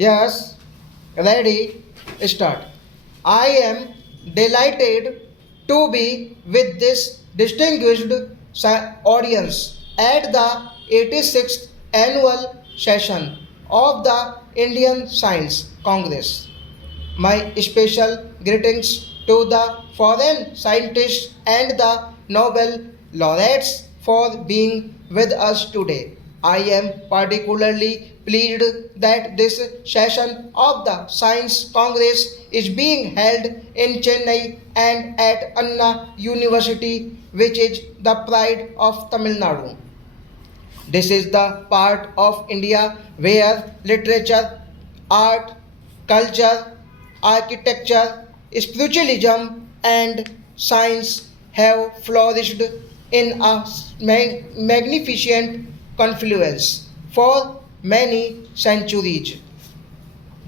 Yes, ready, start. I am delighted to be with this distinguished audience at the 86th annual session of the Indian Science Congress. My special greetings to the foreign scientists and the Nobel laureates for being with us today. I am particularly pleased that this session of the Science Congress is being held in Chennai and at Anna University, which is the pride of Tamil Nadu. This is the part of India where literature, art, culture, architecture, spiritualism, and science have flourished in a magnificent confluence for many centuries.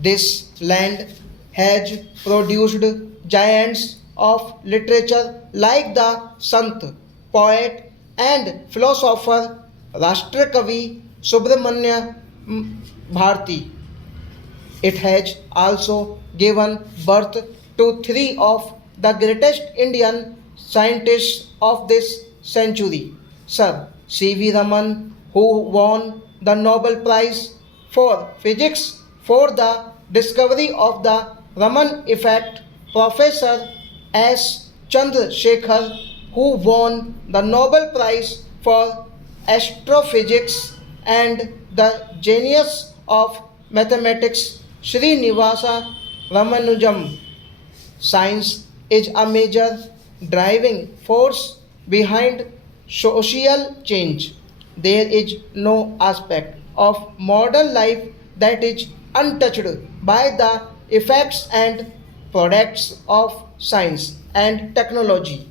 This land has produced giants of literature like the Sant, poet, and philosopher Rashtrakavi Subramanya Bharati. It has also given birth to three of the greatest Indian scientists of this century. Sir C.V. Raman, who won the Nobel Prize for Physics for the discovery of the Raman effect, Professor S. Chandrasekhar, who won the Nobel Prize for Astrophysics, and the genius of mathematics Srinivasa Ramanujam. Science is a major driving force behind social change. There is no aspect of modern life that is untouched by the effects and products of science and technology.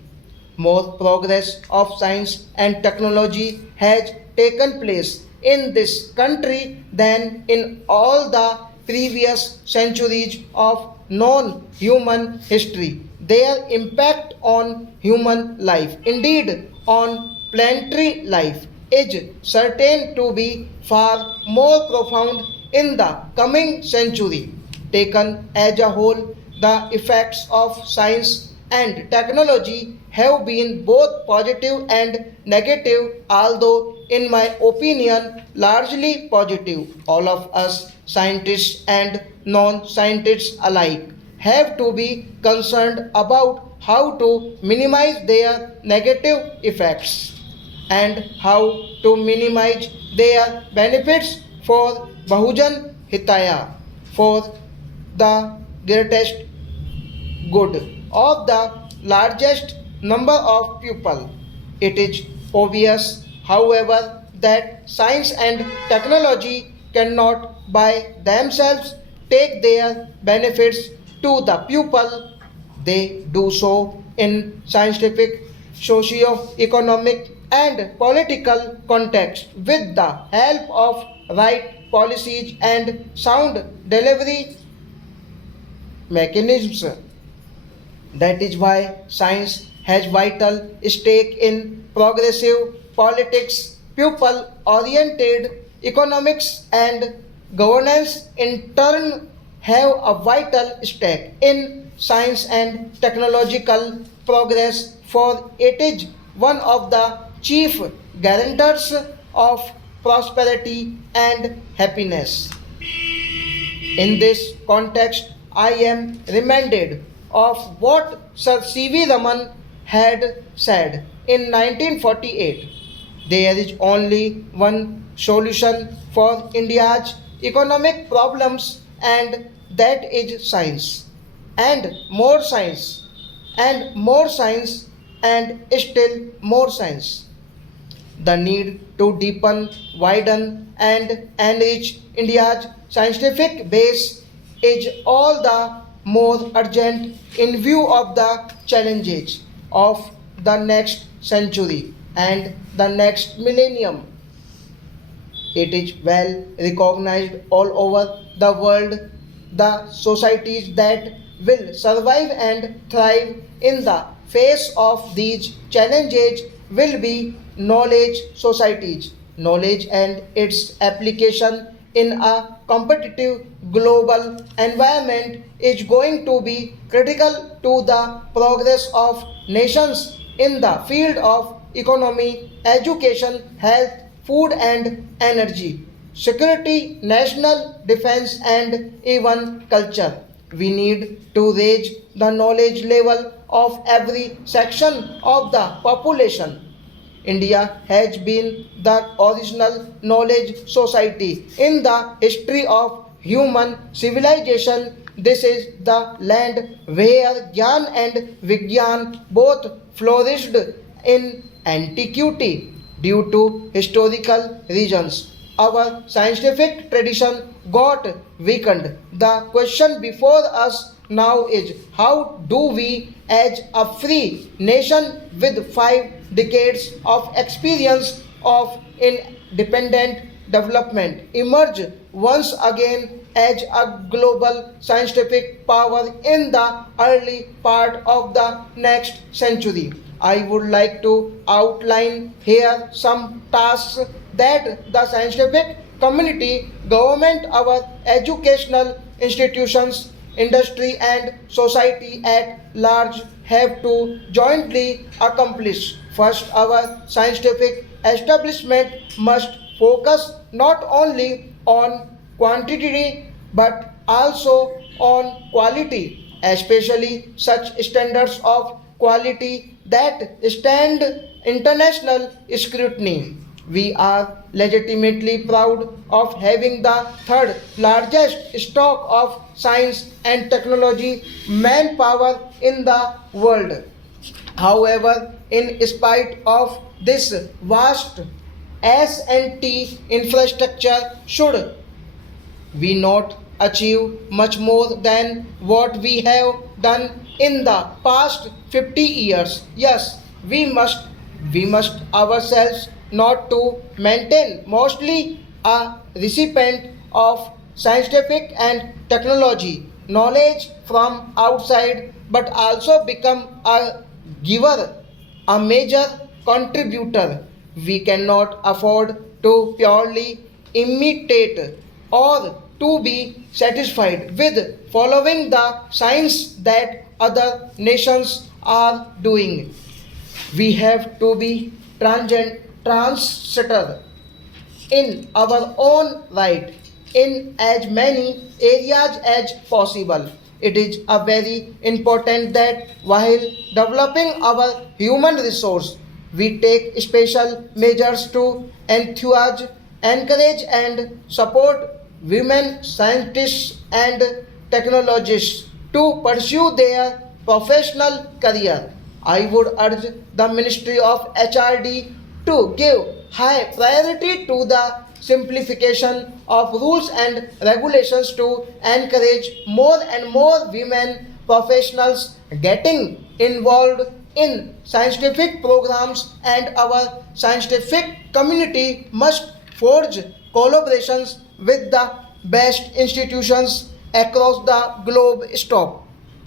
More progress of science and technology has taken place in this country than in all the previous centuries of known human history. Their impact on human life, indeed on planetary life, is certain to be far more profound in the coming century. Taken as a whole, the effects of science and technology have been both positive and negative, although, in my opinion, largely positive. All of us, scientists and non scientists alike, have to be concerned about how to minimize their negative effects and how to minimize their benefits for Bahujan Hitaya, for the greatest good of the largest number of people. It is obvious, however, that science and technology cannot by themselves take their benefits to the pupil. They do so in scientific, socio-economic, and political context with the help of right policies and sound delivery mechanisms. That is why science has vital stake in progressive politics, people-oriented economics, and governance in turn have a vital stake in science and technological progress, for it is one of the chief guarantors of prosperity and happiness. In this context, I am reminded of what Sir C.V. Raman had said in 1948. There is only one solution for India's economic problems, and that is science. And more science, and more science, and still more science. The need to deepen, widen, and enrich India's scientific base is all the more urgent in view of the challenges of the next century and the next millennium. It is well recognized all over the world. The societies that will survive and thrive in the face of these challenges will be knowledge societies. Knowledge and its application in a competitive global environment is going to be critical to the progress of nations in the field of economy, education, health, food and energy, security, national defense, and even culture. We need to raise the knowledge level of every section of the population. India has been the original knowledge society in the history of human civilization. This is the land where Gyan and Vigyan both flourished in antiquity due to historical reasons. Our scientific tradition got weakened. The question before us now is how do we, as a free nation with 5 decades of experience of independent development, emerge once again as a global scientific power in the early part of the next century? I would like to outline here some tasks that the scientific community, government, our educational institutions, industry, and society at large have to jointly accomplish. First, our scientific establishment must focus not only on quantity but also on quality, especially such standards of quality that stand international scrutiny. We are legitimately proud of having the third largest stock of science and technology manpower in the world. However, in spite of this vast S&T infrastructure, should we not achieve much more than what we have done in the past 50 years? Yes, we must ourselves not to maintain mostly a recipient of scientific and technology knowledge from outside but also become a giver, a major contributor. We cannot afford to purely imitate or to be satisfied with following the science that other nations are doing. We have to be transitor in our own right in as many areas as possible. It is a very important that while developing our human resource, we take special measures to enthuse, encourage, and support women scientists and technologists to pursue their professional career. I would urge the Ministry of HRD to give high priority to the simplification of rules and regulations to encourage more and more women professionals getting involved in scientific programs, and our scientific community must forge collaborations with the best institutions across the globe. Stop.